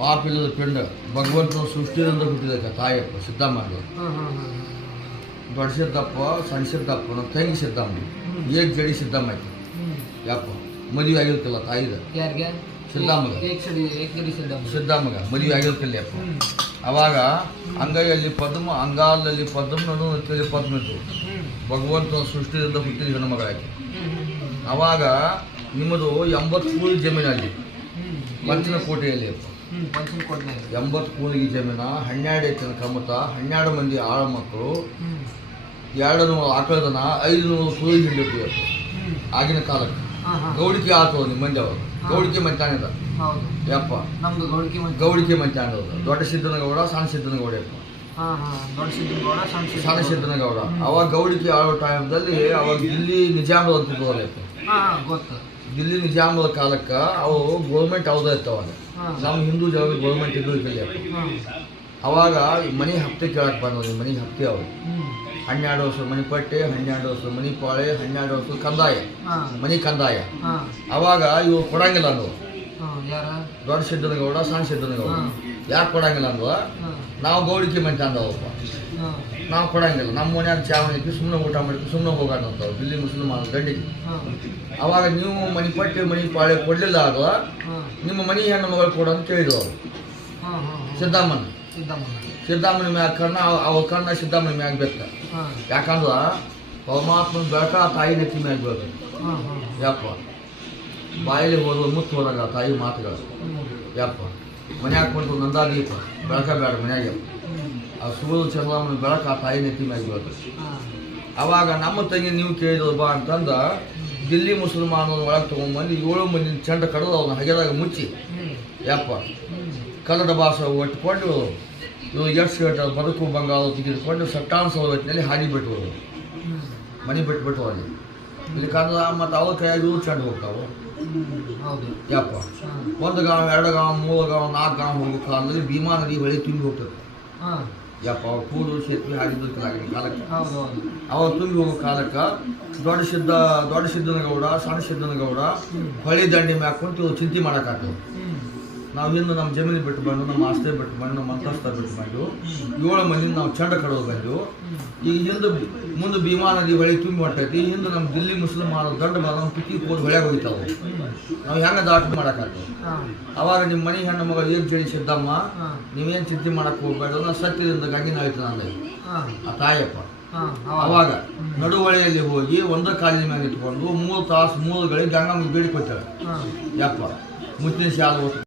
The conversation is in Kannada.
ಪಾಪಿಲ್ಲದ ಪಿಂಡ ಭಗವಂತನ ಸೃಷ್ಟಿಯಿಂದ ಹುಟ್ಟಿದಕ್ಕೆ ತಾಯಪ್ಪ ಸಿದ್ದಮ್ಮ ಅದು. ಹಾಂ ಹಾಂ ಹಾಂ ದೊಡ್ಡ ಸಿದ್ದಪ್ಪ ಸಣ್ಣ ಸಿದ್ದಪ್ಪ ನಮ್ಮ ತಂಗಿ ಸಿದ್ದಮ್ಮ ಏಕ್ ಜಡಿ ಸಿದ್ದಮ್ಮ ಐತೆ ಯಪ್ಪ ಮದುವೆ ಆಗಿರ್ತಿಲ್ಲ ತಾಯಿದ? ಸಿದ್ದಮ್ಮಗ. ಸಿದ್ದಮ್ಮಗ. ಮದುವೆ ಆಗಿರ್ತಿಲ್ಲ ಯಪ್ಪ ಅವಾಗ ಅಂಗೈಯಲ್ಲಿ ಪದ್ಮ ಅಂಗಾಲಲ್ಲಿ ಪದ್ಮ ನಡು ನೆತ್ತಿಯಲ್ಲಿ ಪದ್ಮ ಇತ್ತು ಭಗವಂತ ಭಗವಂತನ ಸೃಷ್ಟಿಯಿಂದ ಹುಟ್ಟಿದ ಹೆಣ್ಣು ಮಗಳಾಗಿ ಹ್ಞೂ ಅವಾಗ ನಿಮ್ಮದು ಎಂಬತ್ತು ಕೂಲಿ ಜಮೀನಲ್ಲಿ ಮಂಚಿನ ಕೋಟೆಯಲ್ಲಿ ಕೊಡ್ನಾಗ ಎಂಬತ್ತು ಕೂಲಿಗೆ ಜಮೀನ ಹನ್ನೆರಡು ಎತ್ತಿನ ಕಮತ ಹನ್ನೆರಡು ಮಂದಿ ಆಳ ಮಕ್ಕಳು ಎರಡು ನೂರು ಆಕಳದನ ಐದು ನೂರು ಕೂಲಿ ಹಿಡಿದು ಅಪ್ಪ ಆಗಿನ ಕಾಲಕ್ಕೆ. ಗೌಡಿಕೆ ಆತು ನಿಮ್ಮ ಮಂದಿ ಅವರು ಗೌಡಿಕೆ ಮಂಚಾಣಿದ. ಹೌದು. ಯಪ್ಪ. ನಮ್ದು ಗೌಡಿಕೆ ಗೌಡಿಕೆ ಮಂಚಾಣದ ದೊಡ್ಡ ಸಿದ್ದನಗೌಡ ಸಣ್ಣ ಸಿದ್ದನಗೌಡ ಯಪ್ಪ ಸಣ್ಣ ಸಿದ್ದನಗೌಡ ಅವಾಗ ಗೌಡಿಕೆ ಆಳೋ ಟೈಮ್ದಲ್ಲಿ ಅವಾಗ ಇಲ್ಲಿ ನಿಜಾಮದ ಅಂತ ಗೊತ್ತು. ದಿಲ್ಲಿ ನಿಜಾಮದ ಕಾಲಕ್ಕೆ ಅವು ಗೌರ್ಮೆಂಟ್ ಅವ್ದೇ ಇರ್ತಾವ ಹಾಂ. ನಮ್ಮ ಹಿಂದೂ ಜಾಗ ಗೌರ್ಮೆಂಟ್ ಇದ್ದು ಇಲ್ಲಿ ಅವಾಗ ಮನೆ ಹಪ್ತೆ ಕೇಳಕ್ಕೆ ಬಂದವು ಮನೆ ಹಪ್ತೆ ಅವರು. ಹನ್ನೆರಡು ವರ್ಷ ಮನೆ ಪಟ್ಟೆ ಹನ್ನೆರಡು ವರ್ಷ ಮನೆ ಪಾಳೆ ಹನ್ನೆರಡು ವರ್ಷ ಕಂದಾಯ. ಮನೆ ಕಂದಾಯ. ಅವಾಗ ಇವು ಕೊಡಂಗಿಲ್ಲ ಅಂದ್ರು ದೊಡ್ಡ ಸಿದ್ದನಗೌಡ ಸಣ್ಣ ಸಿದ್ದನಗೌಡ. ಯಾಕೆ ಕೊಡಂಗಿಲ್ಲ ಅಂದ್ರ ನಾವು ಗೌಡಿಕೆ ಮಂಚ ಅಂದವಪ್ಪ. ನಾವು ಕೊಡಂಗಿಲ್ಲ. ನಮ್ಮ ಮನ್ಯಾಗ ಚಾವಣಿ ಇದ್ದು ಸುಮ್ಮನೆ ಊಟ ಮಾಡಿದ್ವಿ ಸುಮ್ಮನೆ ಹೋಗೋಣಂತವ್ರು ದಿಲ್ಲಿ ಮುಸಲ್ಮಾನ ಗಂಡಿಗೆ. ಅವಾಗ ನೀವು ಮನೆ ಪಟ್ಟಿ ಮನೆ ಪಾಳೆ ಕೊಡಲಿಲ್ಲ ಆಗ ನಿಮ್ಮ ಮನೆ ಹೆಣ್ಣು ಮಗಳು ಕೊಡು ಅಂತ ಕೇಳಿದ್ರು ಅವರು. ಸಿದ್ದಮ್ಮನ. ಸಿದ್ದಮ್ಮನ. ಮ್ಯಾಗ ಕರ್ಣ ಅವ ಕರ್ಣ ಸಿದ್ದಮ್ಮನ ಮ್ಯಾಗ ಬೆತ್ತ ಯಾಕಂದ್ರ ಪರಮಾತ್ಮನ ಬೆಳಕ ತಾಯಿ ನೆತ್ತಿ ಮ್ಯಾಗ ಬೇಕು ಯಪ್ಪ. ಬಾಯಲ್ಲಿ ಹೋದ ಮುತ್ತು ಹೋದಾಗ ತಾಯಿ ಮಾತುಗಳು. ಯಪ್ಪ. ಮನ್ಯಾಗ ಕೊಟ್ಟು ನಂದಾದೀಪ. ಬೆಳಕ ಬೇಡ ಮನ್ಯಾಗ. ಆ ಸೂರ್ಯ ಚಂದ್ರಮ್ಮನ ಬೆಳಕು ಆ ತಾಯಿ ನೆತ್ತಿ ಮ್ಯಾಗ ಬೀಳ್ತದೆ ಅವಾಗ ನಮ್ಮ ತಂಗಿ ನೀವು ಕೇಳಿದ್ರು ಬಾ ಅಂತಂದ ದಿಲ್ಲಿ ಮುಸಲ್ಮಾನನ ಒಳಗೆ ತೊಗೊಂಡ್ಬಂದು ಏಳು ಮಂದಿ ಚಂಡ ಕಡದು ಅವ್ನ ಹಗೆದಾಗ ಮುಚ್ಚಿ. ಯಪ್ಪ. ಕನ್ನಡ ಭಾಷೆ ಒಟ್ಟುಕೊಂಡು ಇವು ಎಷ್ಟು ಶರ್ಟ್ ಬದುಕು ಬಂಗಾಳ ತೆಗೆದುಕೊಂಡು ಸಟ್ಟಾನ್ ಸವಲತ್ತಿನಲ್ಲಿ ಹಾನಿ ಬಿಟ್ಟು ಮನೆ ಬಿಟ್ಬಿಟ್ಟು ಬಿಟ್ಟು ಅಲ್ಲಿ ಇಲ್ಲಿ ಕನ್ನಡ ಮತ್ತು ಅವ್ರ ಕೈಯಾಗಿ ಇವು ಚಂಡ ಹೋಗ್ತಾವೆ. ಯಪ್ಪ. ಒಂದು ಗಾಂವ್ ಎರಡು ಗಾಂವ್ ಮೂರು ಗಾಂವ್ ನಾಲ್ಕು ಗಾಂವ್ ಅಂದರೆ ಭೀಮಾ ನದಿ ಹೊಳೆ ತುಂಬಿ ಹೋಗ್ತದೆ. ಯಪ್ಪ ಅವ್ರು ಕೂಡು ಸೇತುವೆ ಹಾಡಿದ್ದು ಆಗಿನ ಕಾಲಕ್ಕೆ. ಅವ ತುಂಬಿ ಹೋಗೋ ಕಾಲಕ್ಕೆ ದೊಡ್ಡ ಸಿದ್ಧ ದೊಡ್ಡ ಸಿದ್ದನಗೌಡ ಸಣ್ಣ ಸಿದ್ದನಗೌಡ ಹೊಳಿ ದಂಡಿ ಮ್ಯಾಕೊಂಡು ಕುಂತು ಚಿಂತೆ ಮಾಡೋಕ್ಕಾಗ್ತದೆ ಹ್ಞೂ ನಾವು ಹಿಂದೆ ನಮ್ಮ ಜಮೀನು ಬಿಟ್ಟು ಬಂದು ನಮ್ಮ ಆಸ್ತಿ ಬಿಟ್ಟು ಬಂದು ನಮ್ಮ ಅಂತಸ್ತ ಬಿಟ್ಟು ಬಂದು ಏಳು ಮಂದಿ ನಾವು ಚಂಡ ಕಡೋದು ಬಂದು ಈ ಹಿಂದೆ ಮುಂದೆ ಭೀಮಾ ನದಿ ಹೊಳೆ ತುಂಬಿ ಹೊಂಟೈತಿ ಹಿಂದೆ ನಮ್ಮ ದಿಲ್ಲಿ ಮುಸ್ಲಿಮಾನ ದೊಡ್ಡ ಬಂದ ಪಿಕ್ಕಿ ಹೋಗಿ ಹೊಳೆ ಹೋಗ್ತಾವೆ. ನಾವು ಹೆಂಗೆ ದಾಟ ಮಾಡೋಕ್ಕಾಗ್ತದೆ? ಅವಾಗ ನಿಮ್ಮ ಮನೆ ಹೆಣ್ಣು ಮಗ ಏನು ಚಳಿ ಸಿದ್ದಮ್ಮ? ನೀವೇನು ಚಿಂತೆ ಮಾಡಕ್ಕೆ ಹೋಗ್ಬೇಡ ನಾ ಸತ್ಯದಿಂದ ಗಂಗಿನ ಆಯ್ತು ನಾನು ಆ ತಾಯಪ್ಪ. ಅವಾಗ. ನಡುವಳಿಯಲ್ಲಿ ಹೋಗಿ ಒಂದ ಕಾಲಿನ ಮೇಲೆ ಇಟ್ಕೊಂಡು ಮೂರು ತಾಸು ಮೂರು ಗಳಿಗೆ ಗಂಗಮ್ಮ ಬೇಡಿಕೊಳ್ತಾಳೆ ಹಾಂ. ಯಪ್ಪ ಮುತ್ತಿನ ಶಾಲೆ